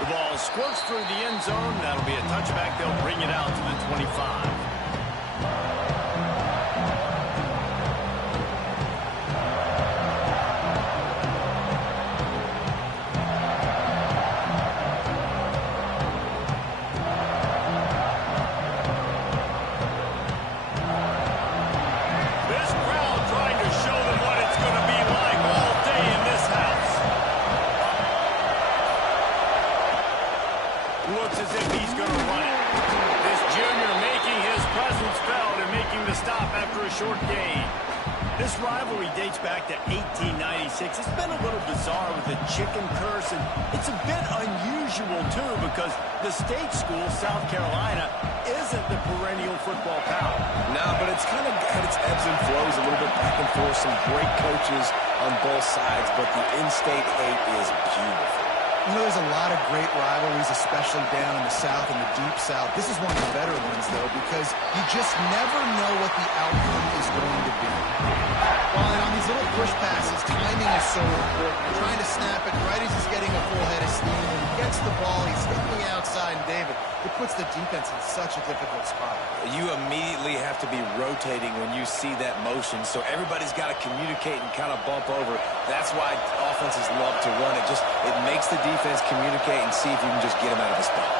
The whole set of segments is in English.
The ball squirts through the end zone. That'll be a touchback. They'll bring it out to the 25. Looks as if he's going to run it. This junior making his presence felt and making the stop after a short gain. This rivalry dates back to 1896. It's been a little bizarre with the chicken curse, and it's a bit unusual, too, because the state school, South Carolina, isn't the perennial football power. No, but it's kind of had its ebbs and flows, a little bit back and forth, some great coaches on both sides, but the in-state hate is beautiful. You know, there's a lot of great rivalries, especially down in the South and the Deep South. This is one of the better ones, though, because you just never know what the outcome is going to be. Well, and on these little push passes, timing is so important. You're trying to snap it right as he's getting a full head of steam. When he gets the ball, he's hitting the outside, and David, it puts the defense in such a difficult spot. You immediately have to be rotating when you see that motion, so everybody's got to communicate and kind of bump over. That's why offenses love to run it. It makes the defense communicate and see if you can just get him out of the spot.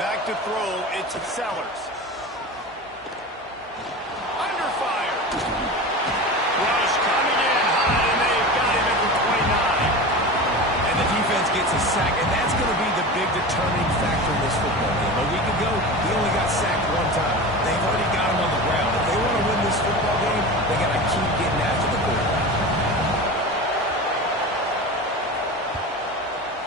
Back to throw, it's Sellers. Under fire. Rush coming in hot, and they've got him at the 29. And the defense gets a sack, and that's going to be the big determining factor in this football game. A week ago, he only got sacked one time. They've already got him on the ground. If they want to win this football game, they got to keep getting after the quarterback.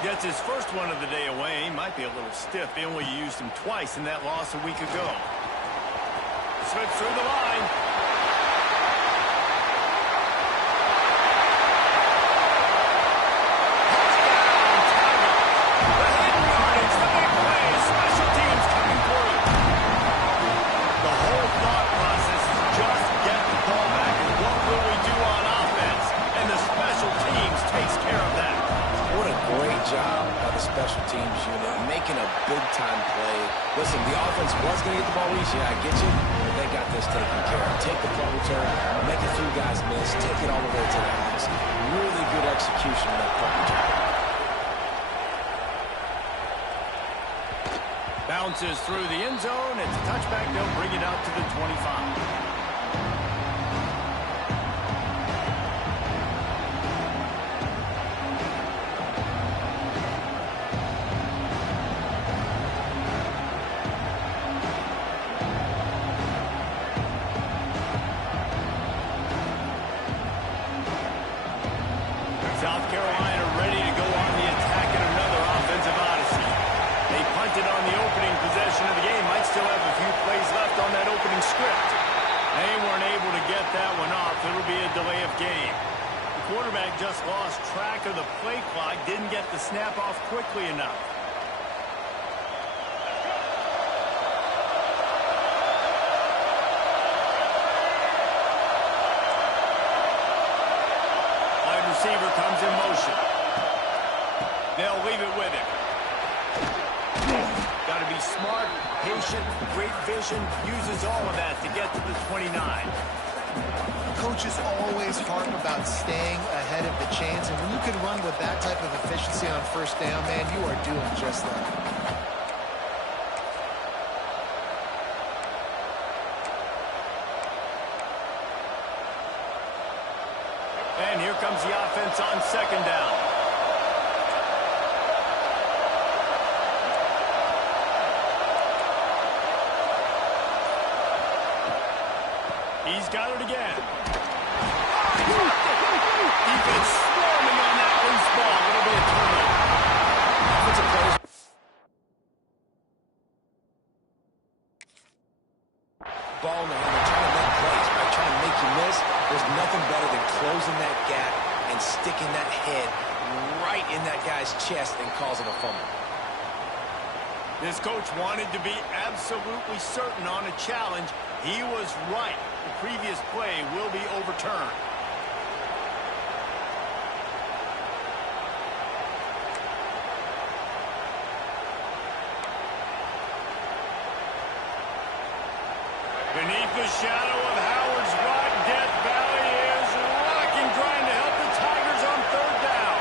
Gets his first one of the day away. He might be a little stiff. They only used him twice in that loss a week ago. Slips through the line. Job by the special teams unit, making a big-time play. Listen, the offense was going to get the ball easy, I get you, but they got this taken care of. Take the punt return, make a few guys miss, take it all the way to the house. Really good execution of that punt return. Bounces through the end zone. It's a touchback. They'll bring it out to the 25. South Carolina ready to go on the attack in another offensive odyssey. They punted on the opening possession of the game. Might still have a few plays left on that opening script. They weren't able to get that one off. It'll be a delay of game. The quarterback just lost track of the play clock. Didn't get the snap off quickly enough. Receiver comes in motion. They'll leave it with him. Got to be smart, patient, great vision. Uses all of that to get to the 29. Coaches always harp about staying ahead of the chains, and when you can run with that type of efficiency on first down, man, you are doing just that. And here comes the offense on second down. He's got it again. Defense swarming on that loose ball. It'll be a turnover. Offensive players. Ball in the hand, they're trying to make plays, right? Trying to make you miss. There's nothing better than closing that gap and sticking that head right in that guy's chest and causing a fumble. This coach wanted to be absolutely certain on a challenge. He was right. The previous play will be overturned. Beneath the shadow of Howard's Rock, Death Valley is rocking, trying to help the Tigers on third down.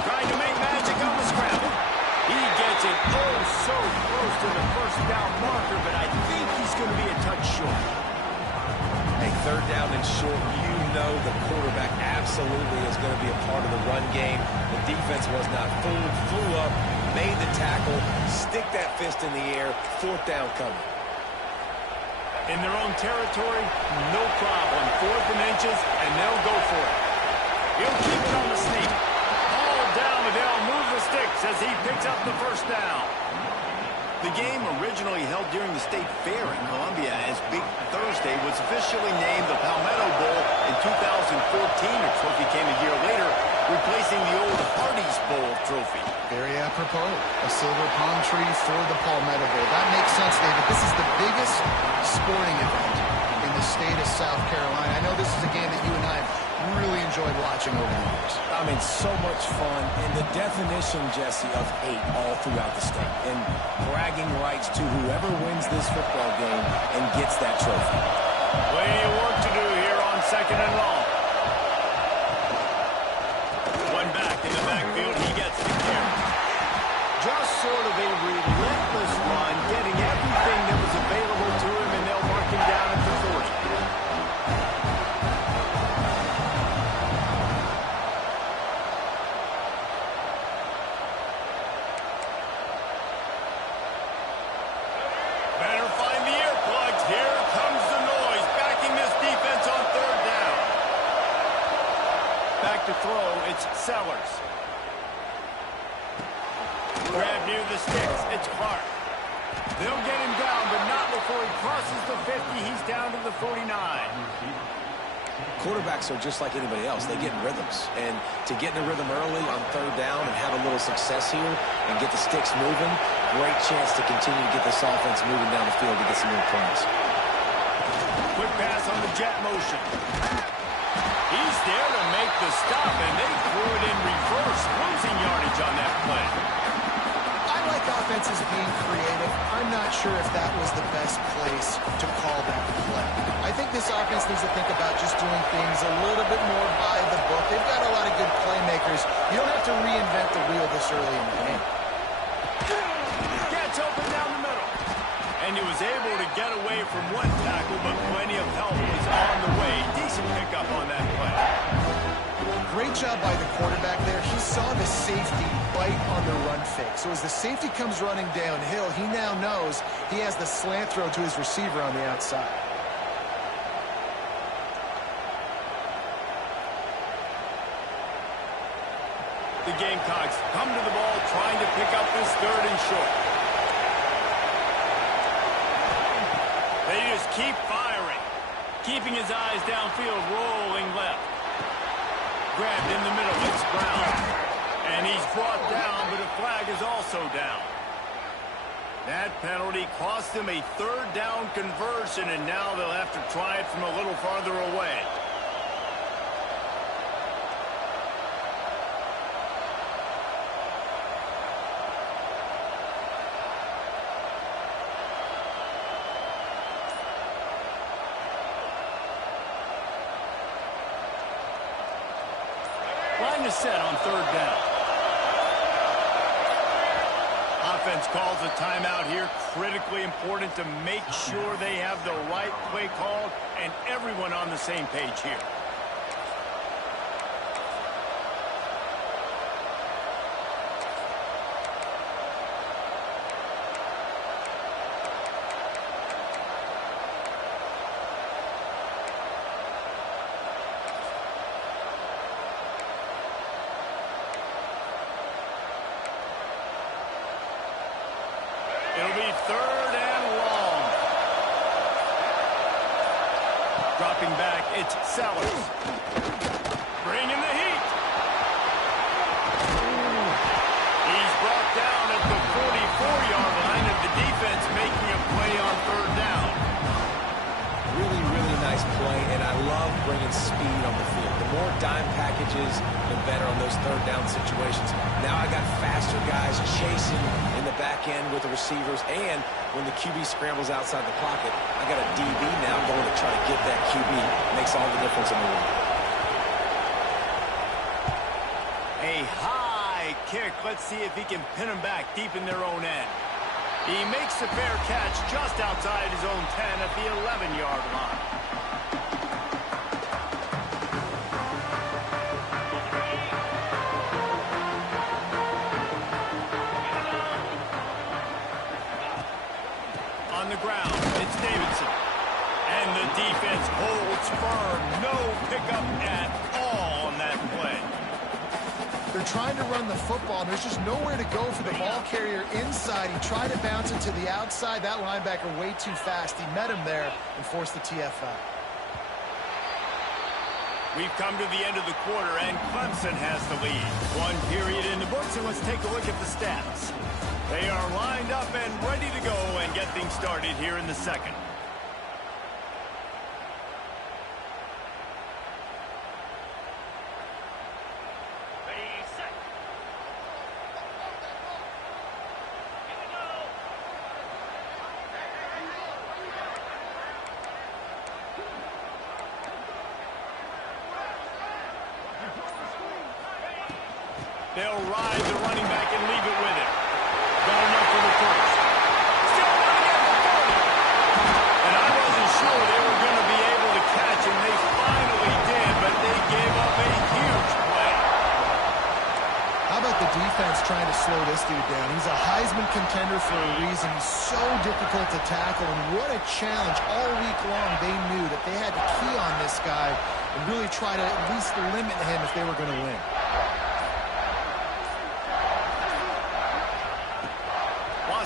Trying to make magic on the scramble. He gets it oh so close to the first down marker, but I think he's going to be a touch short. Hey, third down and short, you know the quarterback absolutely is going to be a part of the run game. The defense was not fooled, flew up, made the tackle, stick that fist in the air, fourth down coming. In their own territory, no problem. Fourth and inches, and they'll go for it. He'll keep it on the sneak. Ball down, and they'll move the sticks as he picks up the first down. The game, originally held during the State Fair in Columbia as Big Thursday, was officially named the Palmetto Bowl in 2014. The trophy came a year later, replacing the old Hardee's Bowl trophy. Very apropos. A silver palm tree for the Palmetto Bowl. That makes sense, David. This is the biggest sporting event in the state of South Carolina. I know this is a game that you and I have really enjoyed watching over the years. I mean, so much fun, and the definition, Jesse, of hate all throughout the state, and bragging rights to whoever wins this football game and gets that trophy. Plenty of work to do here on second and long. One back in the backfield, he gets the carry. Just sort of a relentless run, getting everything that was available to him, and they'll mark him down at the 40. Better find the earplugs. Here comes the noise, backing this defense on third down. Back to throw, it's Sellers. Grab near the sticks, it's Clark. They'll get him down, but not before he crosses the 50. He's down to the 49. Quarterbacks are just like anybody else. They get in rhythms. And to get in a rhythm early on third down and have a little success here and get the sticks moving, great chance to continue to get this offense moving down the field to get some more points. Quick pass on the jet motion. He's there to make the stop, and they threw it in reverse, losing yardage on that play. I like offenses being creative. I'm not sure if that was the best place to call that play. I think this offense needs to think about just doing things a little bit more by the book. They've got a lot of good playmakers. You don't have to reinvent the wheel this early in the game. Gets open down the middle. And he was able to get away from one tackle, but plenty of help was on the way. Decent pickup on that play. Great job by the quarterback there. He saw the safety bite on the run fake. So as the safety comes running downhill, he now knows he has the slant throw to his receiver on the outside. The Gamecocks come to the ball trying to pick up this third and short. They just keep firing. Keeping his eyes downfield, rolling left. Grabbed in the middle, it's Brown. And he's brought down, but a flag is also down. That penalty cost them a third down conversion, and now they'll have to try it from a little farther away. Line is set on third down. Offense calls a timeout here. Critically important to make sure they have the right play called and everyone on the same page here. It'll be third and long. Dropping back, it's Sellers. Bringing the heat. He's brought down at the 44-yard line of the defense making a play on third down. Really, really nice play, and I love bringing speed on the field. The more dime packages, the better on those third down situations. Now I got faster guys chasing in the the back end with the receivers, and when the QB scrambles outside the pocket, I got a DB now going to try to get that QB. Makes all the difference in the world. A high kick. Let's see if he can pin him back deep in their own end. He makes the fair catch just outside his own 10 at the 11-yard line. On the ground, it's Davidson. And the defense holds firm. No pickup at all on that play. They're trying to run the football, and there's just nowhere to go for the ball carrier inside. He tried to bounce it to the outside. That linebacker way too fast. He met him there and forced the TFL. We've come to the end of the quarter, and Clemson has the lead. One period in the books, and let's take a look at the stats. They are lined up and ready to go and get things started here in the second. They'll ride the running back and leave it with him. Going up for the first. Still running at the 40. And I wasn't sure they were going to be able to catch him. They finally did, but they gave up a huge play. How about the defense trying to slow this dude down? He's a Heisman contender for a reason. He's so difficult to tackle, and what a challenge. All week long, they knew that they had to key on this guy and really try to at least limit him if they were going to win.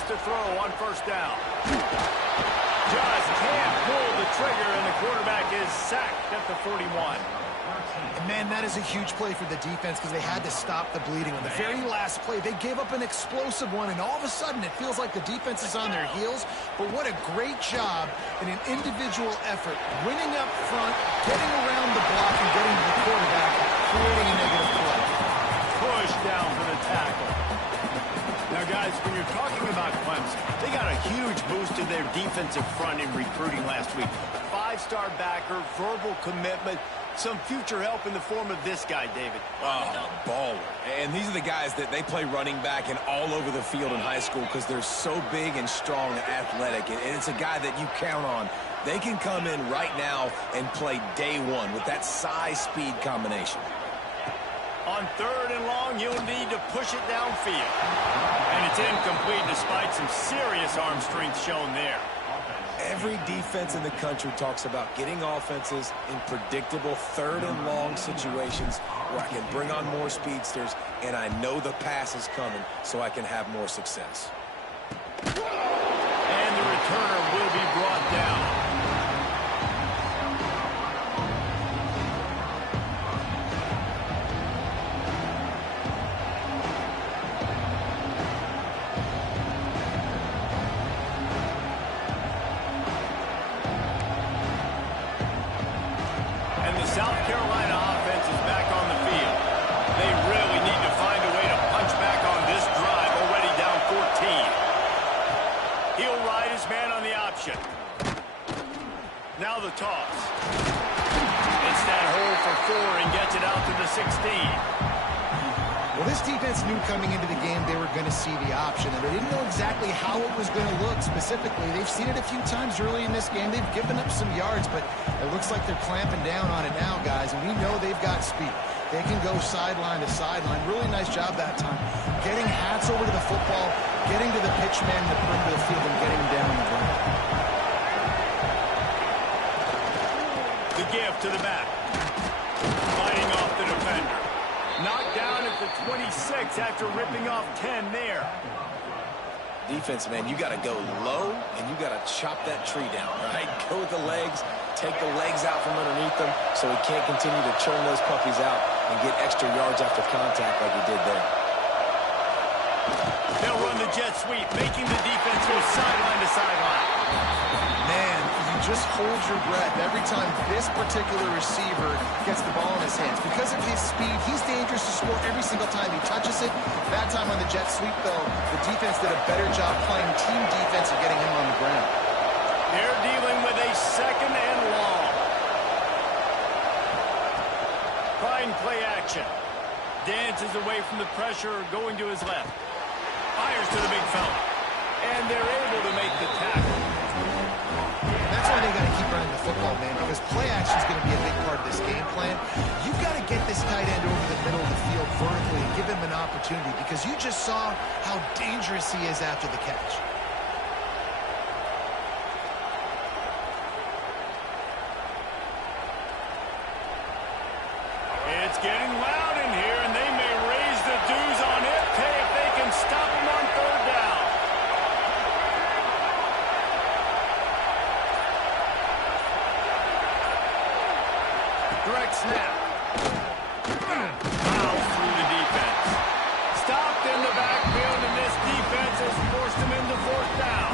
To throw on first down. Just can't pull the trigger, and the quarterback is sacked at the 41. And man, that is a huge play for the defense because they had to stop the bleeding. On the very last play, they gave up an explosive one, and all of a sudden it feels like the defense is on their heels. But what a great job in an individual effort, winning up front, getting around the block, and getting to the quarterback, creating a negative play. Push down for the tackle. Now, guys, when you're talking about Clemson, they got a huge boost to their defensive front in recruiting last week. Five-star backer, verbal commitment, some future help in the form of this guy, David. Oh, baller. And these are the guys that they play running back and all over the field in high school because they're so big and strong and athletic. And it's a guy that you count on. They can come in right now and play day one with that size-speed combination. On third and long, you'll need to push it downfield. And it's incomplete despite some serious arm strength shown there. Every defense in the country talks about getting offenses in predictable third and long situations where I can bring on more speedsters and I know the pass is coming so I can have more success. And the returner will be brought down. South Carolina offense is back on the field. They really need to find a way to punch back on this drive, already down 14. He'll ride his man on the option. Now the toss. It's that hole for 4 and gets it out to the 16. Well, this defense knew coming into the game they were going to see the option, and they didn't know exactly how it was going to look specifically. They've seen it a few times early in this game. They've given up some yards, but it looks like they're clamping down on it now, guys, and we know they've got speed. They can go sideline to sideline. Really nice job that time. Getting hats over to the football, getting to the pitch man in the perimeter of the field, and getting him down on the ground. The give to the back. Fighting off the defender. Knocked down at the 26 after ripping off 10 there. Defense, man, you got to go low, and you got to chop that tree down, right? Go with the legs, take the legs out from underneath them so he can't continue to churn those puppies out and get extra yards after contact like he did there. They'll run the jet sweep, making the defense go sideline to sideline. Man, you just hold your breath every time this particular receiver gets the ball in his hands. Because of his speed, he's dangerous to score every single time he touches it. That time on the jet sweep, though, the defense did a better job playing team defense and getting him on the ground. They're dealing with a second and long. Trying play action. Dances away from the pressure, going to his left. Fires to the big fella. And they're able to make the tackle. That's why they got to keep running the football, man, because play action is going to be a big part of this game plan. You've got to get this tight end over the middle of the field vertically and give him an opportunity, because you just saw how dangerous he is after the catch. It's getting loud in here, and they may raise the dues on it. If they can stop him on third down. Direct snap. Fouls through the defense. Stopped in the backfield, and this defense has forced him into fourth down.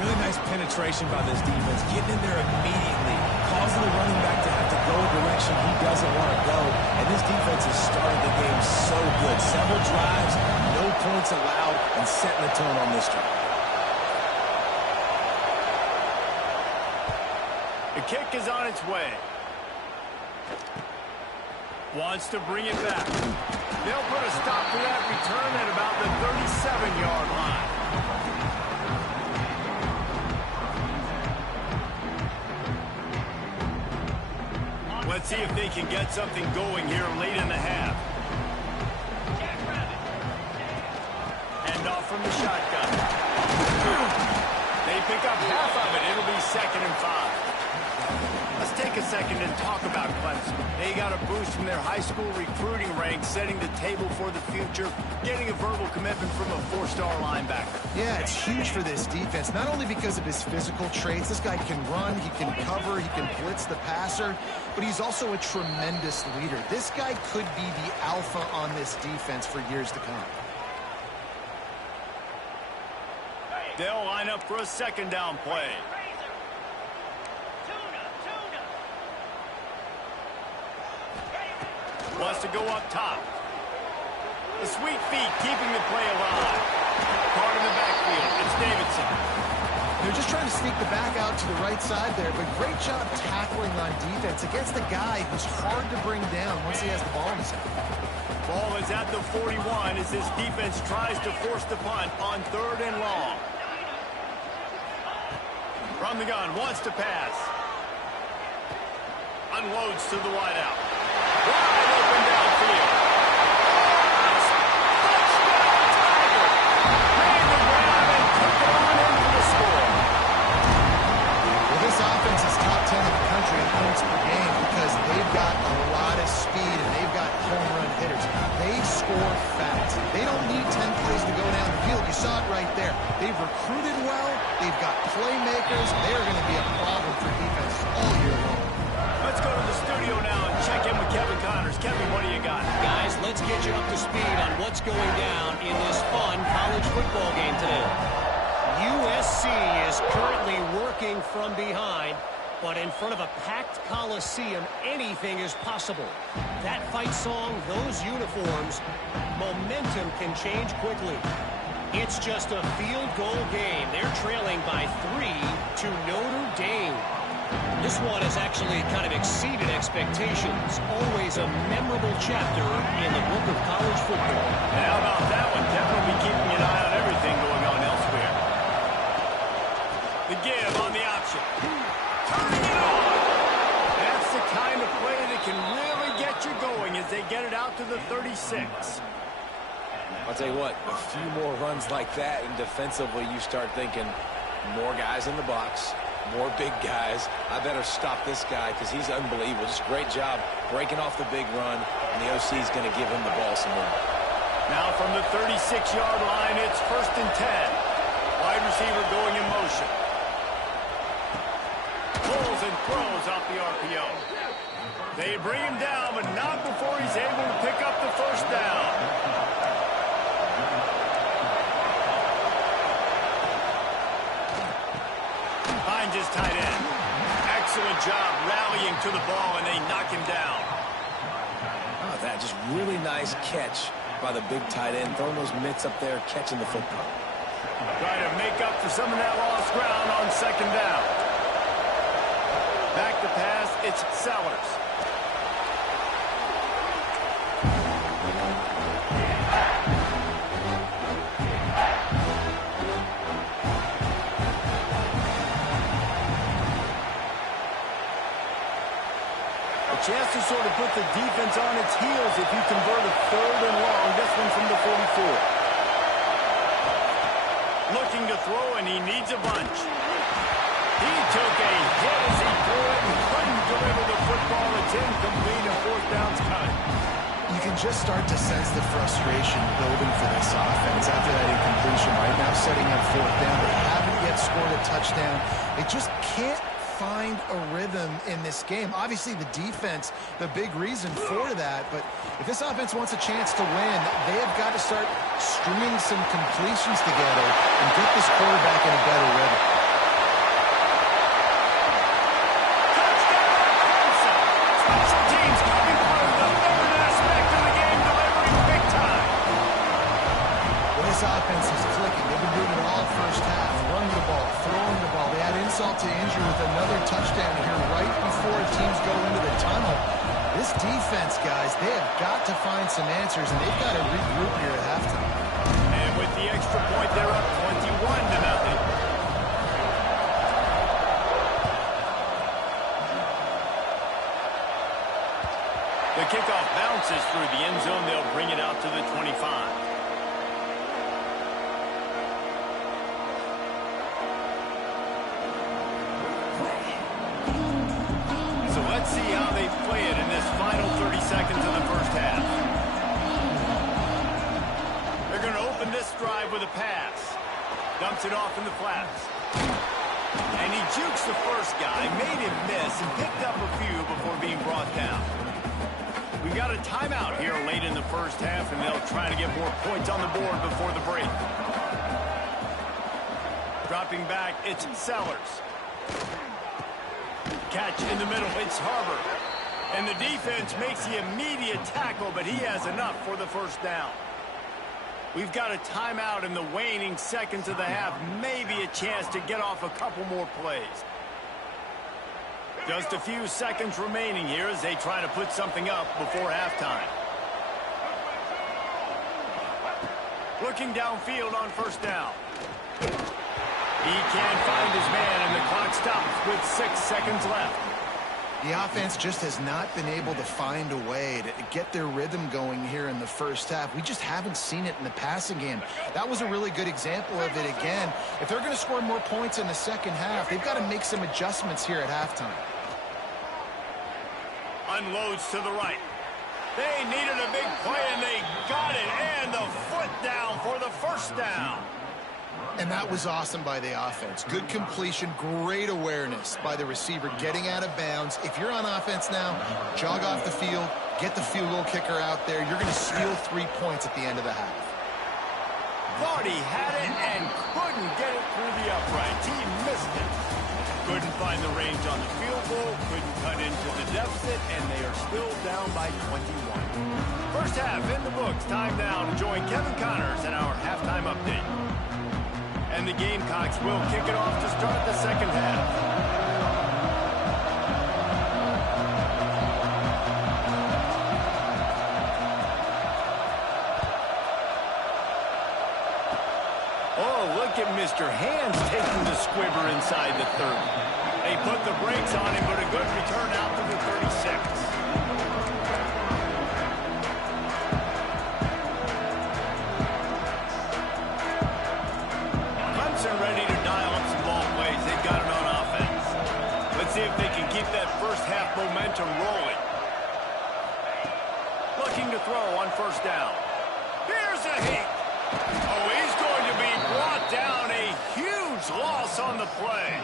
Really nice penetration by this defense, getting in there immediately, causing the running back to have to go a direction he doesn't want to go. And this defense has started the game so good. Several drives, no points allowed, and setting the tone on this drive. The kick is on its way. Wants to bring it back. They'll put a stop to that return at about the 37-yard line. Let's see if they can get something going here late in the half. Hand off from the shotgun. They pick up half of it. It'll be 2nd and 5. Let's take a second and talk about Clemson. They got a boost from their high school recruiting ranks, setting the table for the future, getting a verbal commitment from a 4-star linebacker. Yeah, it's huge for this defense, not only because of his physical traits. This guy can run, he can cover, he can blitz the passer, but he's also a tremendous leader. This guy could be the alpha on this defense for years to come. They'll line up for a 2nd down play. Wants to go up top. The sweet feet keeping the play alive. Caught in the backfield. It's Davidson. They're just trying to sneak the back out to the right side there, but great job tackling on defense against a guy who's hard to bring down once he has the ball in his hand. Ball is at the 41 as this defense tries to force the punt on 3rd and long. From the gun, wants to pass. Unloads to the wideout. Wide open downfield. Touchdown, Tiger! Made the grab and took it on in for the score. Well, this offense is top 10 in the country in points per game because they've got a lot of speed and they've got home run hitters. They score fast. They don't need 10 plays to go down the field. You saw it right there. They've recruited well. They've got playmakers. They're going to be a problem for defense all year long. Let's go to the studio now and check in with Kevin Connors. Kevin, what do you got? Guys, let's get you up to speed on what's going down in this fun college football game today. USC is currently working from behind, but in front of a packed Coliseum, anything is possible. That fight song, those uniforms, momentum can change quickly. It's just a field goal game. They're trailing by 3 to Notre Dame. This one has actually kind of exceeded expectations. Always a memorable chapter in the book of college football. And how about that one? Kevin will be keeping an eye on everything going on elsewhere. The give on the option. Turning it on. That's the kind of play that can really get you going as they get it out to the 36. I'll tell you what, a few more runs like that, and defensively you start thinking more guys in the box, more big guys. I better stop this guy because he's unbelievable. Just great job breaking off the big run, and the OC is going to give him the ball some more. Now from the 36-yard line, it's 1st and 10. Wide receiver going in motion. Pulls and throws off the RPO. They bring him down, but not before he's able to pick up the 1st down. finds his tight end. Excellent job rallying to the ball, and they knock him down. Oh, that just really nice catch by the big tight end, throwing those mitts up there, catching the football. Try to make up for some of that lost ground on second down. Back to pass, it's Sellers. Chance to sort of put the defense on its heels if you convert a 3rd and long. This one from the 44. Looking to throw, and he needs a bunch. He took a hit as he threw it and couldn't deliver the football. It's incomplete, and 4th down's cut. You can just start to sense the frustration building for this offense after that incompletion. Right now, setting up 4th down. They haven't yet scored a touchdown. They just can't find a rhythm in this game. Obviously, the defense, the big reason for that, but if this offense wants a chance to win, they have got to start stringing some completions together and get this quarterback in a better rhythm. Touchdown, Special teams coming through the 3rd aspect of the game, delivering big time. Well, this offense is clicking. They've been doing it all first half, running the ball, throwing the ball. They had insult to injury with another touchdown here right before teams go into the tunnel. This defense, guys, they have got to find some answers, and they've got to regroup here at halftime. And with the extra point, they're up 21-0. The kickoff bounces through the end zone. They'll bring it out to the 25. Let's see how they play it in this final 30 seconds of the first half. They're going to open this drive with a pass. Dumps it off in the flats. And he jukes the first guy, made him miss, and picked up a few before being brought down. We got a timeout here late in the first half, and they'll try to get more points on the board before the break. Dropping back, it's Sellers. Catch in the middle, it's Harbor. And the defense makes the immediate tackle, but he has enough for the first down. We've got a timeout in the waning seconds of the half. Maybe a chance to get off a couple more plays. Just a few seconds remaining here as they try to put something up before halftime. Looking downfield on first down. He can't find his man, and the clock stops with 6 seconds left. The offense just has not been able to find a way to get their rhythm going here in the first half. We just haven't seen it in the passing game. That was a really good example of it again. If they're going to score more points in the second half, they've got to make some adjustments here at halftime. Unloads to the right. They needed a big play, and they got it. And the foot down for the first down. And that was awesome by the offense. Good completion, great awareness by the receiver getting out of bounds. If you're on offense now, jog off the field, get the field goal kicker out there. You're going to steal 3 points at the end of the half. Thought he had it and couldn't get it through the uprights. He missed it. Couldn't find the range on the field goal, couldn't cut into the deficit, and they are still down by 21. First half in the books. Time now to join Kevin Connors in our halftime update. And the Gamecocks will kick it off to start the second half. Oh, look at Mr. Hands taking the squibber inside the 30. They put the brakes on him, but a good return out to the 36. Ready to dial up some ball plays. They've got it on offense. Let's see if they can keep that first half momentum rolling. Looking to throw on first down. Here's a hit. Oh, he's going to be brought down. A huge loss on the play.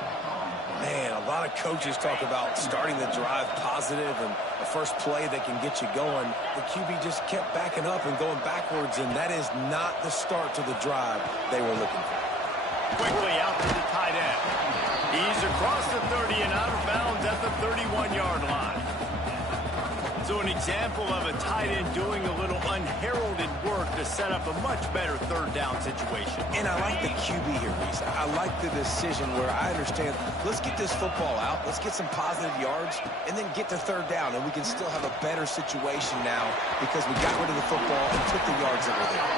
Man, a lot of coaches talk about starting the drive positive and the first play that can get you going. The QB just kept backing up and going backwards, and that is not the start to the drive they were looking for. Quickly out to the tight end. He's across the 30 and out of bounds at the 31-yard line. So an example of a tight end doing a little unheralded work to set up a much better third down situation. And I like the QB here, Reese. I like the decision where I understand, let's get this football out, let's get some positive yards, and then get to third down, and we can still have a better situation now because we got rid of the football and took the yards that were there.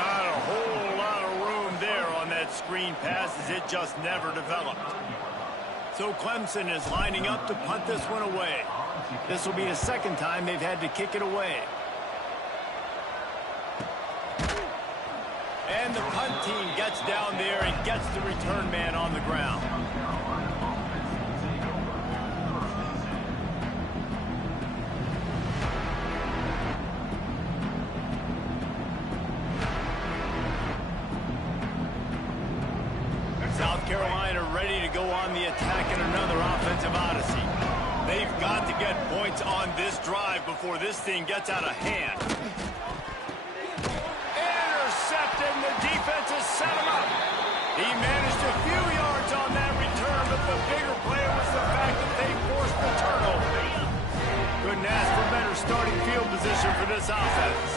Not a whole lot of room there on that screen pass as it just never developed. So Clemson is lining up to punt this one away. This will be the second time they've had to kick it away. And the punt team gets down there and gets the return man on the ground. South Carolina ready to go on the attack in another offensive odyssey. They've got to get points on this drive before this thing gets out of hand. Intercepted, and the defense has set him up. He managed a few yards on that return, but the bigger play was the fact that they forced the turnover. Couldn't ask for better starting field position for this offense.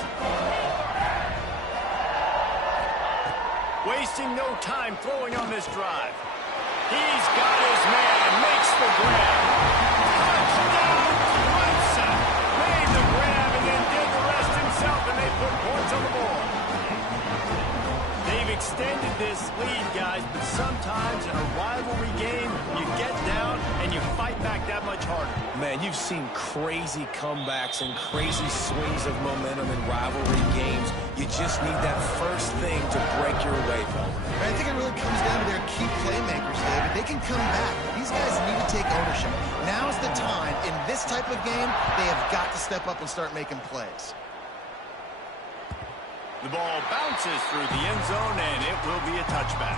Wasting no time throwing on this drive. He's got his man, makes the grab. Touchdown, Clemson! Made the grab and then did the rest himself, and they put points on the board. They've extended this lead, guys, but sometimes in a rivalry game, you get down and you fight back that much harder. Man, you've seen crazy comebacks and crazy swings of momentum in rivalry games. You just need that first thing to break your way from. I think it really comes down to their key playmakers, David. They can come back. These guys need to take ownership. Now's the time. In this type of game, they have got to step up and start making plays. The ball bounces through the end zone, and it will be a touchback.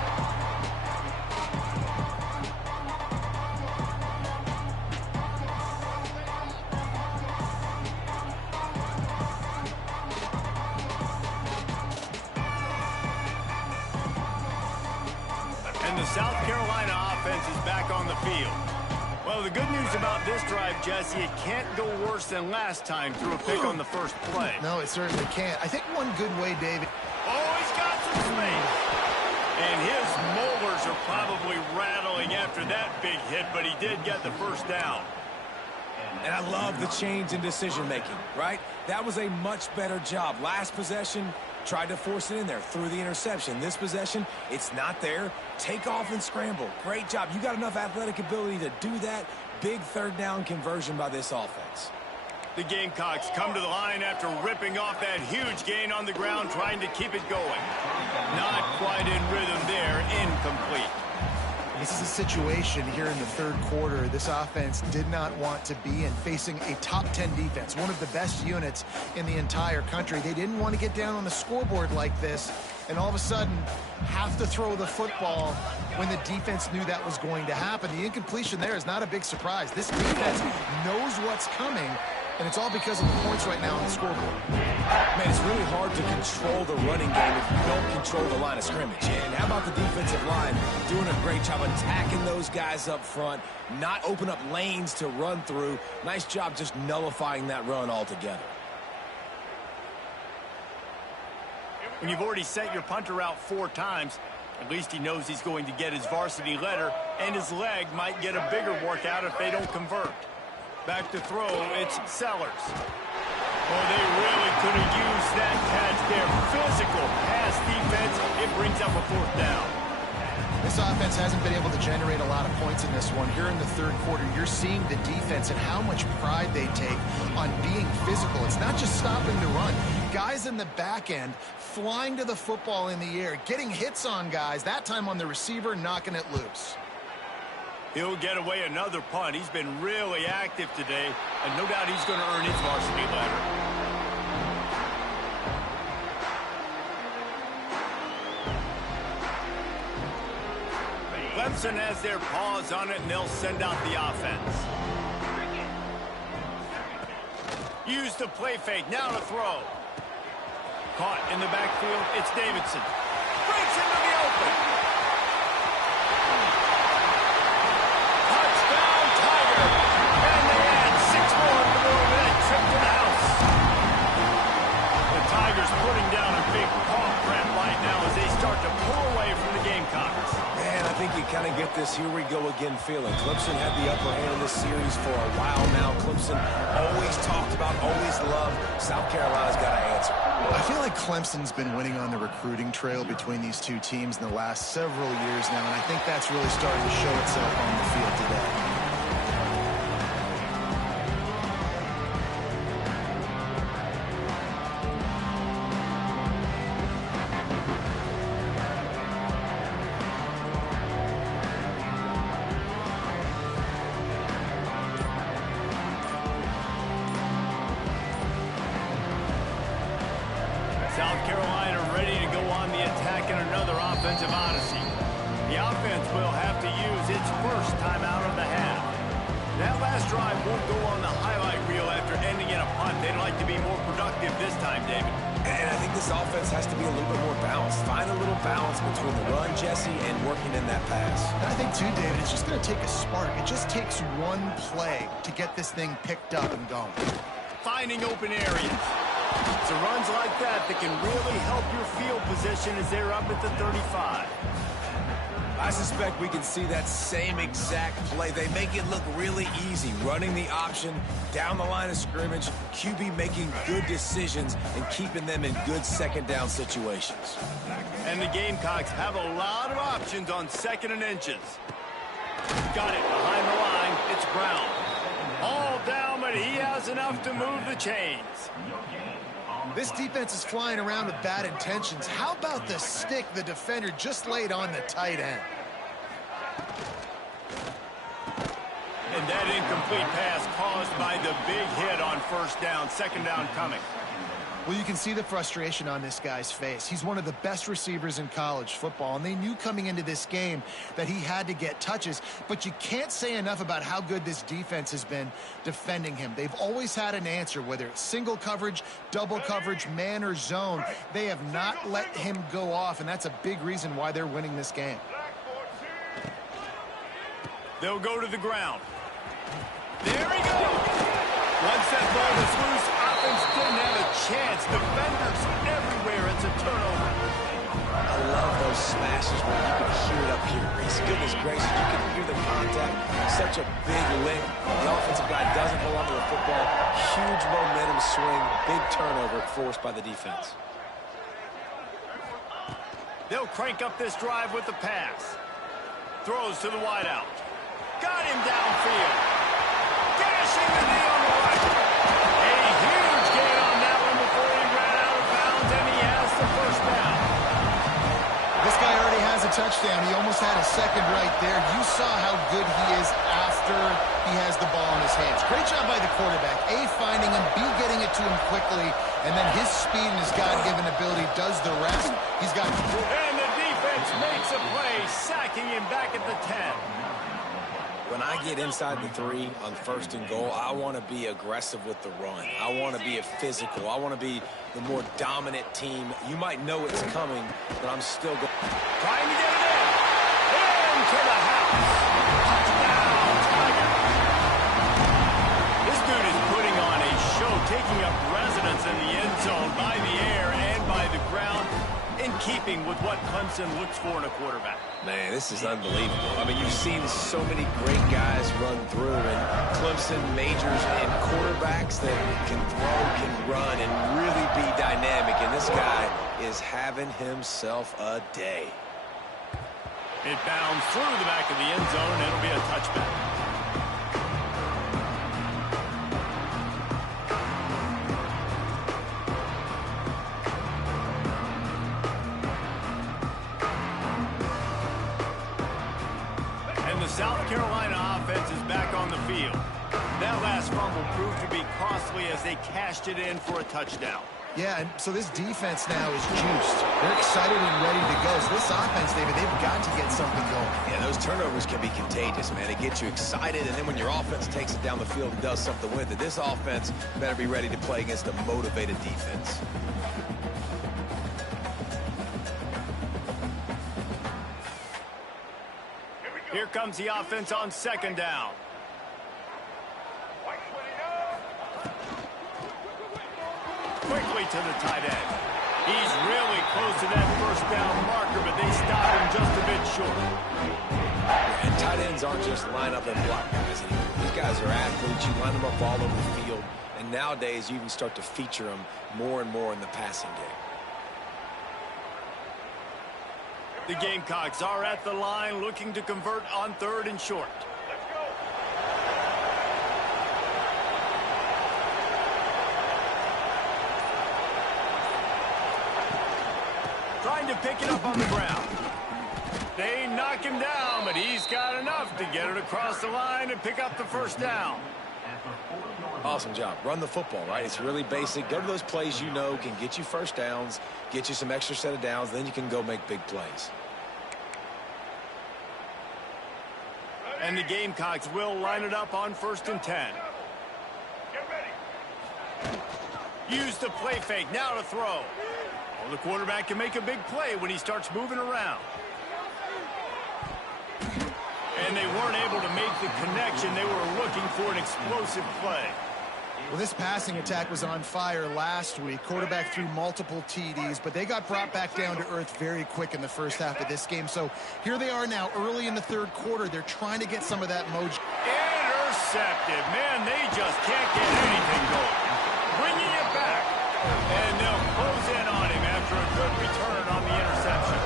And the South Carolina offense is back on the field. Well, the good news about this drive, Jesse, it can't go worse than last time through a pick on the first play. No, it certainly can't. I think one good way, David. Oh, he's got some space. And his molars are probably rattling after that big hit, but he did get the first down. And I love the change in decision-making, right? That was a much better job. Last possession, tried to force it in there, threw the interception. This possession, it's not there. Take off and scramble. Great job. You got enough athletic ability to do that. Big third down conversion by this offense. The Gamecocks come to the line after ripping off that huge gain on the ground, trying to keep it going. Not quite in rhythm there, incomplete. This is a situation here in the third quarter this offense did not want to be in, facing a top 10 defense, one of the best units in the entire country. They didn't want to get down on the scoreboard like this and all of a sudden have to throw the football when the defense knew that was going to happen. The incompletion there is not a big surprise. This defense knows what's coming, and it's all because of the points right now on the scoreboard. Man, it's really hard to control the running game if you don't control the line of scrimmage. And how about the defensive line doing a great job attacking those guys up front, not open up lanes to run through. Nice job just nullifying that run altogether. When you've already sent your punter out 4 times, at least he knows he's going to get his varsity letter, and his leg might get a bigger workout if they don't convert. Back to throw, it's Sellers. Oh, they really could have used that catch there. Physical pass defense, it brings up a 4th down. This offense hasn't been able to generate a lot of points in this one. Here in the third quarter, you're seeing the defense and how much pride they take on being physical. It's not just stopping the run. Guys in the back end flying to the football in the air, getting hits on guys, that time on the receiver, knocking it loose. He'll get away another punt. He's been really active today, and no doubt he's going to earn his varsity letter. Clemson has their paws on it, and they'll send out the offense. Use the play fake. Now to throw. Caught in the backfield. It's Davidson. Breaks into the open. this here we go again feeling. Clemson had the upper hand in this series for a while now. Clemson always talked about, always loved. South Carolina's got to answer. I feel like Clemson's been winning on the recruiting trail between these two teams in the last several years now, and I think that's really starting to show itself on the field today. South Carolina ready to go on the attack in another offensive odyssey. The offense will have to use its first timeout of the half. That last drive won't go on the highlight reel after ending in a punt. They'd like to be more productive this time, David. And I think this offense has to be a little bit more balanced. Find a little balance between the run, Jesse, and working in that pass. And I think, too, David, it's just going to take a spark. It just takes one play to get this thing picked up and going. Finding open areas. It's runs like that that can really help your field position as they're up at the 35. I suspect we can see that same exact play. They make it look really easy, running the option down the line of scrimmage, QB making good decisions and keeping them in good second down situations. And the Gamecocks have a lot of options on 2nd and inches. Got it behind the line. It's Brown. All down, but he has enough to move the chains. This defense is flying around with bad intentions. How about the stick the defender just laid on the tight end? And that incomplete pass caused by the big hit on 1st down, 2nd down coming. Well, you can see the frustration on this guy's face. He's one of the best receivers in college football, and they knew coming into this game that he had to get touches, but you can't say enough about how good this defense has been defending him. They've always had an answer, whether it's single coverage, double coverage, man or zone. They have not let him go off, and that's a big reason why they're winning this game. They'll go to the ground. There he goes. Once that ball was loose, offense didn't have a chance. Defenders everywhere. It's a turnover. I love those smashes where you can hear it up here, Reese. Goodness gracious, you can hear the contact. Such a big lick. The offensive guy doesn't hold on to the football. Huge momentum swing. Big turnover forced by the defense. They'll crank up this drive with the pass. Throws to the wideout. Got him downfield. Dashing the knee on the right. A huge gain on that one before he ran out of bounds, and he has the 1st down. This guy already has a touchdown. He almost had a second right there. You saw how good he is after he has the ball in his hands. Great job by the quarterback. A, finding him, B, getting it to him quickly, and then his speed and his God-given ability does the rest. He's got... And the defense makes a play, sacking him back at the 10. When I get inside the 3 on 1st and goal, I want to be aggressive with the run. I want to be a physical. I want to be the more dominant team. You might know it's coming, but I'm still going. Trying to get it in. Into the house. Touchdown, Tiger. This dude is putting on a show, taking up residence in the end zone by the air and by the ground, in keeping with what Clemson looks for in a quarterback. Man, this is unbelievable. I mean, you've seen so many great guys run through, and Clemson majors in quarterbacks that can throw, can run, and really be dynamic. And this guy is having himself a day. It bounds through the back of the end zone, and it'll be a touchback. South Carolina offense is back on the field. That last fumble proved to be costly as they cashed it in for a touchdown. Yeah, and so this defense now is juiced. They're excited and ready to go. So this offense, David, they've got to get something going. Yeah, those turnovers can be contagious, man. It gets you excited, and then when your offense takes it down the field and does something with it, this offense better be ready to play against a motivated defense. Here comes the offense on 2nd down. Quickly to the tight end. He's really close to that first down marker, but they stop him just a bit short. And tight ends aren't just line up and block guys anymore. These guys are athletes. You line them up all over the field. And nowadays, you even start to feature them more and more in the passing game. The Gamecocks are at the line looking to convert on 3rd and short. Trying to pick it up on the ground. They knock him down, but he's got enough to get it across the line and pick up the first down. Awesome job. Run the football, right? It's really basic. Go to those plays you know can get you first downs, get you some extra set of downs, then you can go make big plays. And the Gamecocks will line it up on 1st and 10. Use the play fake. Now to throw. Well, the quarterback can make a big play when he starts moving around. And they weren't able to make the connection. They were looking for an explosive play. Well, this passing attack was on fire last week. Quarterback threw multiple TDs, but they got brought back down to earth very quick in the first half of this game. So here they are now early in the 3rd quarter. They're trying to get some of that mojo. Intercepted. Man, they just can't get anything going. Bringing it back. And they'll close in on him after a good return on the interception.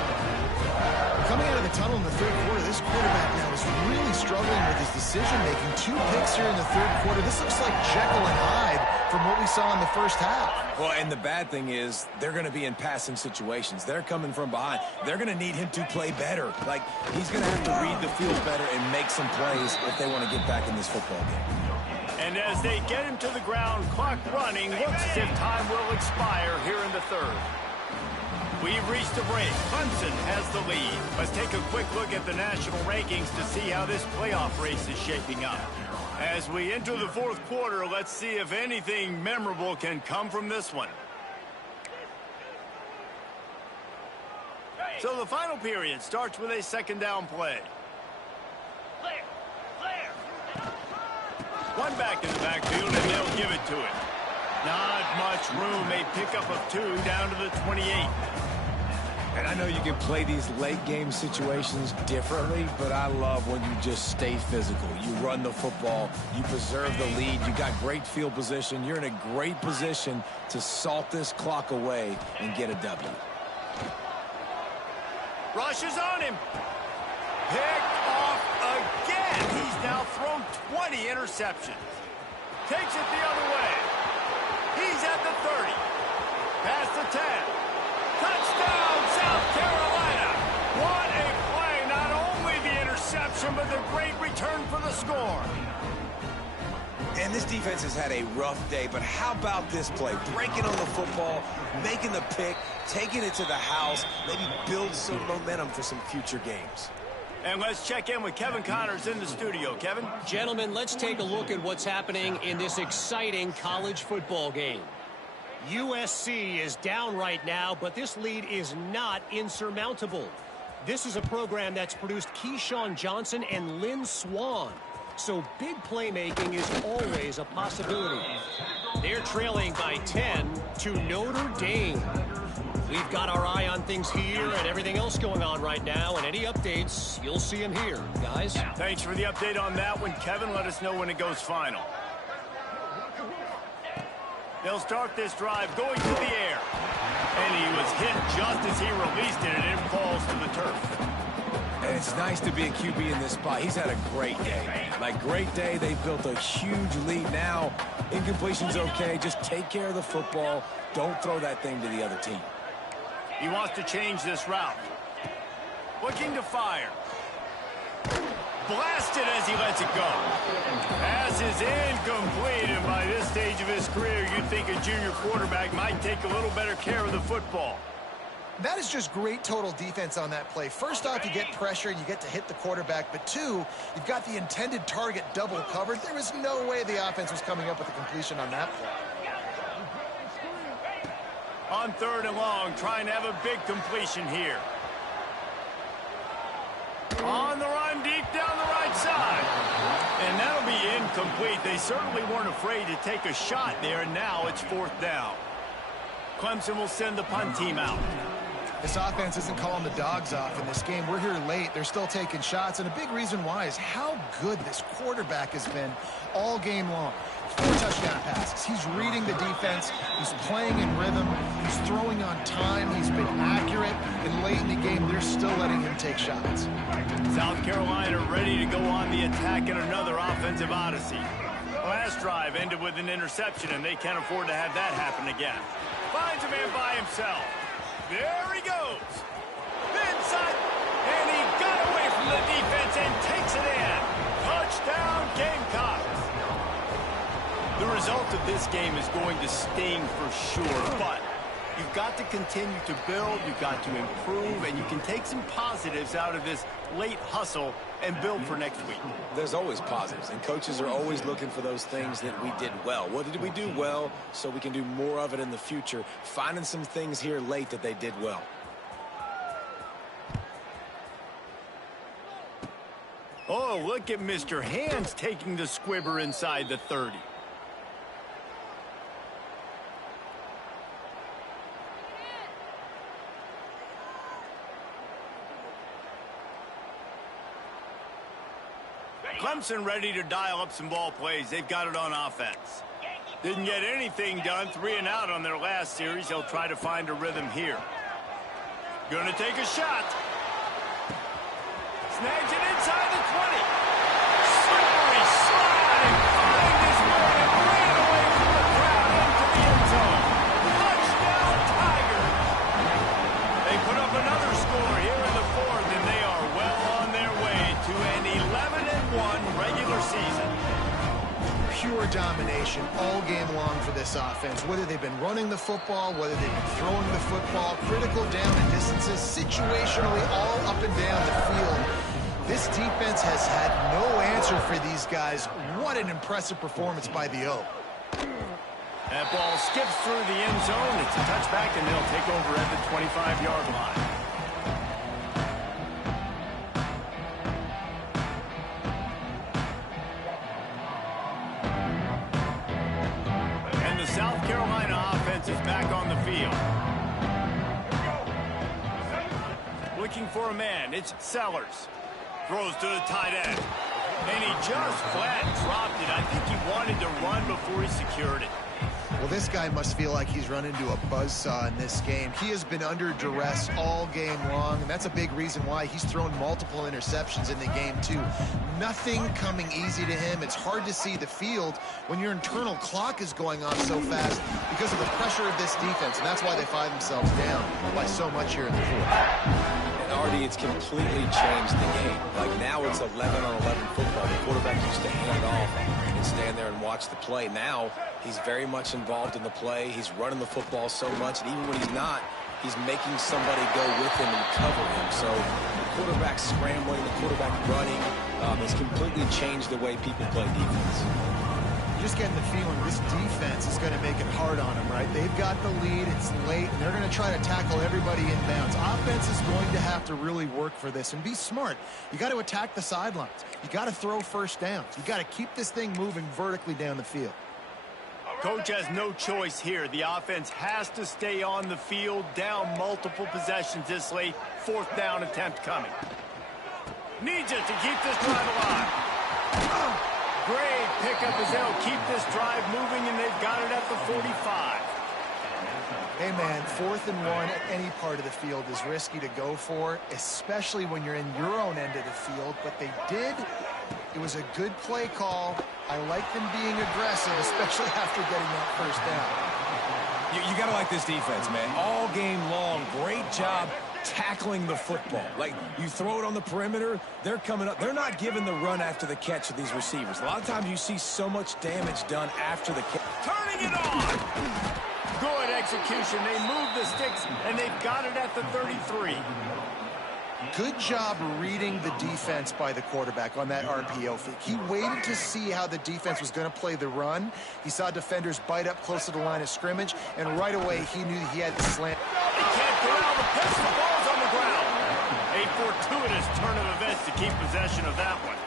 Coming out of the tunnel in the 3rd quarter, this quarterback now is really struggling with his decision-making. 2 picks here in the 3rd quarter. This looks like Jekyll and Hyde from what we saw in the first half. Well, and the bad thing is they're going to be in passing situations. They're coming from behind. They're going to need him to play better. Like, he's going to have to read the field better and make some plays if they want to get back in this football game. And as they get him to the ground, clock running, looks as if time will expire here in the 3rd. We've reached a break. Clemson has the lead. Let's take a quick look at the national rankings to see how this playoff race is shaping up. As we enter the 4th quarter, let's see if anything memorable can come from this one. So the final period starts with a 2nd down play. One back in the backfield, and they'll give it to him. Not much room. A pickup of 2 down to the 28. And I know you can play these late game situations differently, but I love when you just stay physical. You run the football, you preserve the lead, you got great field position. You're in a great position to salt this clock away and get a W. Rushes on him. Picked off again. He's now thrown 20 interceptions. Takes it the other way. He's at the 30. Past the 10. Touchdown, South Carolina. What a play. Not only the interception, but the great return for the score. And this defense has had a rough day, but how about this play? Breaking on the football, making the pick, taking it to the house, maybe build some momentum for some future games. And let's check in with Kevin Connors in the studio. Kevin? Gentlemen, let's take a look at what's happening in this exciting college football game. USC is down right now, but this lead is not insurmountable. This is a program that's produced Keyshawn Johnson and Lynn Swann. So big playmaking is always a possibility. They're trailing by 10 to Notre Dame. We've got our eye on things here and everything else going on right now, and any updates, you'll see them here. Guys? Thanks for the update on that one, Kevin. Let us know when it goes final. They'll start this drive going to the air. And he was hit just as he released it, and it falls to the turf. And it's nice to be a QB in this spot. He's had a great day. Like, great day. They've built a huge lead now. Incompletion's okay. Just take care of the football. Don't throw that thing to the other team. He wants to change this route. Looking to fire. Blasted as he lets it go. Pass is incomplete, and by this stage of his career, you'd think a junior quarterback might take a little better care of the football. That is just great total defense on that play. First off, you get pressure and you get to hit the quarterback, but 2, you've got the intended target double covered. There was no way the offense was coming up with a completion on that play. On 3rd and long, trying to have a big completion here. On the run, deep down the right side. And that'll be incomplete. They certainly weren't afraid to take a shot there, and now it's 4th down. Clemson will send the punt team out. This offense isn't calling the dogs off in this game. We're here late. They're still taking shots, and a big reason why is how good this quarterback has been all game long. 4 touchdown passes. He's reading the defense. He's playing in rhythm. He's throwing on time. He's been accurate. And late in the game, they're still letting him take shots. South Carolina ready to go on the attack in another offensive odyssey. Last drive ended with an interception, and they can't afford to have that happen again. Finds a man by himself. There he goes. Inside, and he got away from the defense and takes it in. Touchdown, Gamecocks. The result of this game is going to sting for sure, but you've got to continue to build, you've got to improve, and you can take some positives out of this late hustle and build for next week. There's always positives, and coaches are always looking for those things that we did well. What did we do well so we can do more of it in the future? Finding some things here late that they did well. Oh, look at Mr. Hands taking the squibber inside the 30. Clemson ready to dial up some ball plays. They've got it on offense. Didn't get anything done. 3 and out on their last series. They'll try to find a rhythm here. Gonna take a shot. Snags it inside the 20. Slippery slide and find this man and ran away from the crowd into the end zone. Touchdown, Tigers. They put up another score here in the 4th, and they are well on their way to an 11-1 regular season. Pure domination all game long for this offense. Whether they've been running the football, whether they've been throwing the football, critical down and distances, situationally all up and down the field. This defense has had no answer for these guys. What an impressive performance by the O. That ball skips through the end zone. It's a touchback, and they'll take over at the 25-yard line. South Carolina offense is back on the field. Looking for a man. It's Sellers. Throws to the tight end. And he just flat dropped it. I think he wanted to run before he secured it. Well, this guy must feel like he's run into a buzzsaw in this game. He has been under duress all game long, and that's a big reason why he's thrown multiple interceptions in the game, too. Nothing coming easy to him. It's hard to see the field when your internal clock is going off so fast because of the pressure of this defense, and that's why they find themselves down by so much here in the 4th. And Artie, it's completely changed the game. Like now it's 11-on-11 football. The quarterback used to hand it off and stand there and watch the play. Now he's very much involved in the play. He's running the football so much, and even when he's not, he's making somebody go with him and cover him. So the quarterback scrambling, the quarterback running has completely changed the way people play defense. Just getting the feeling this defense is going to make it hard on them, right? They've got the lead, it's late, and they're going to try to tackle everybody inbounds. Offense is going to have to really work for this and be smart. You got to attack the sidelines. You got to throw first downs. You got to keep this thing moving vertically down the field. Coach has no choice here. The offense has to stay on the field, down multiple possessions this late. 4th down attempt coming. Needs it to keep this drive alive. Great pickup as they'll keep this drive moving, and they've got it at the 45. Hey, man, 4th and 1 at any part of the field is risky to go for, especially when you're in your own end of the field. But they did. It was a good play call. I like them being aggressive, especially after getting that 1st down. You got to like this defense, man. All game long, great job tackling the football. Like, you throw it on the perimeter, they're coming up. They're not giving the run after the catch of these receivers. A lot of times you see so much damage done after the catch. Turning it on! Good execution. They move the sticks, and they've got it at the 33. Good job reading the defense by the quarterback on that RPO fake. He waited to see how the defense was going to play the run. He saw defenders bite up close to the line of scrimmage, and right away he knew he had to slant. He can't corral the pitch. The ball's on the ground. A fortuitous turn of events to keep possession of that one.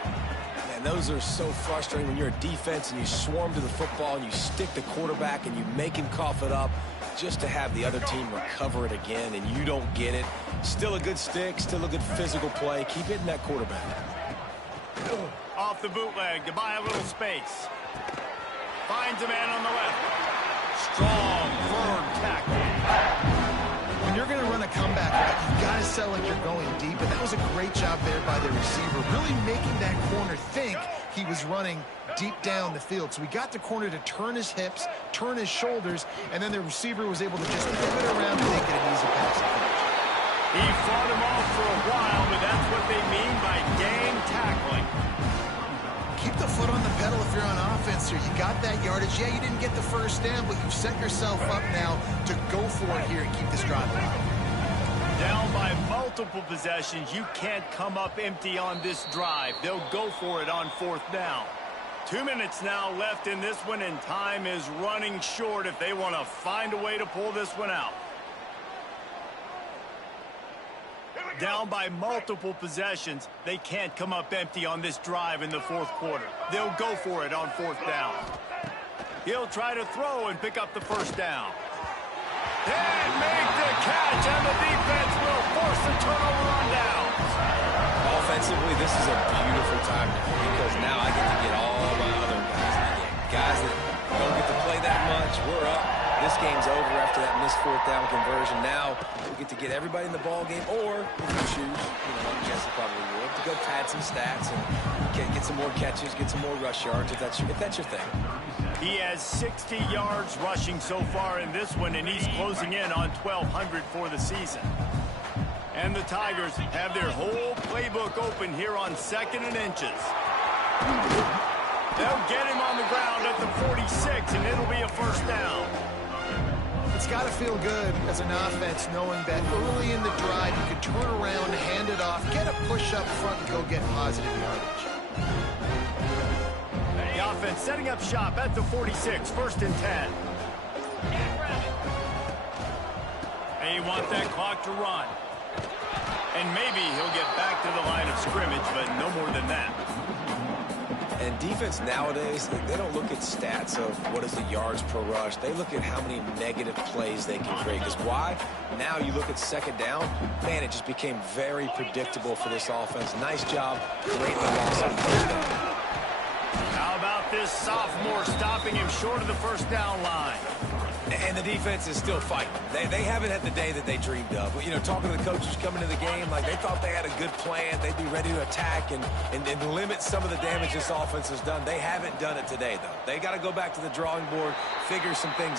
And those are so frustrating when you're a defense and you swarm to the football and you stick the quarterback and you make him cough it up just to have the other team recover it again and you don't get it. Still a good stick, still a good physical play. Keep hitting that quarterback. Off the bootleg to buy a little space. Finds a man on the left. Strong, firm tackle. When you're going to run a comeback route, you've got to sell like you're going deep, and that was a great job there by the receiver, really making that corner think he was running deep down the field. So we got the corner to turn his hips, turn his shoulders, and then the receiver was able to just pivot around and make it an easy pass. He fought him off for a while, but that's what they mean by game tackling. Keep the foot on the pedal if you're on offense here. You got that yardage. Yeah, you didn't get the first down, but you've set yourself up now to go for it here and keep this drive alive. Down by multiple possessions, you can't come up empty on this drive. They'll go for it on 4th down. 2 minutes now left in this one, and time is running short if they want to find a way to pull this one out. Down by multiple possessions, they can't come up empty on this drive in the 4th quarter. They'll go for it on 4th down. He'll try to throw and pick up the first down. And make the catch, and the defense will force a turnover on downs. Offensively, this is a beautiful time because now I get to get all my other guys in the game. Guys that don't get to play that much, we're up. This game's over after that missed 4th down conversion. Now we get to get everybody in the ball game, or if you choose, like Jesse probably would, to go pad some stats and get some more catches, get some more rush yards if that's your thing. He has 60 yards rushing so far in this one, and he's closing in on 1,200 for the season. And the Tigers have their whole playbook open here on 2nd and inches. They'll get him on the ground at the 46, and it'll be a first down. It's got to feel good as an offense knowing that early in the drive you can turn around, hand it off, get a push up front, and go get positive yardage. The offense setting up shop at the 46, 1st and 10. They want that clock to run. And maybe he'll get back to the line of scrimmage, but no more than that. And defense nowadays, they don't look at stats of what is the yards per rush. They look at how many negative plays they can create. Because why? Now you look at 2nd down, man, it just became very predictable for this offense. Nice job creating the loss on 3rd down. How about this sophomore stopping him short of the first down line? And the defense is still fighting. They haven't had the day that they dreamed of. You know, talking to the coaches coming to the game, like they thought they had a good plan. They'd be ready to attack and limit some of the damage this offense has done. They haven't done it today, though. They got to go back to the drawing board, figure some things out.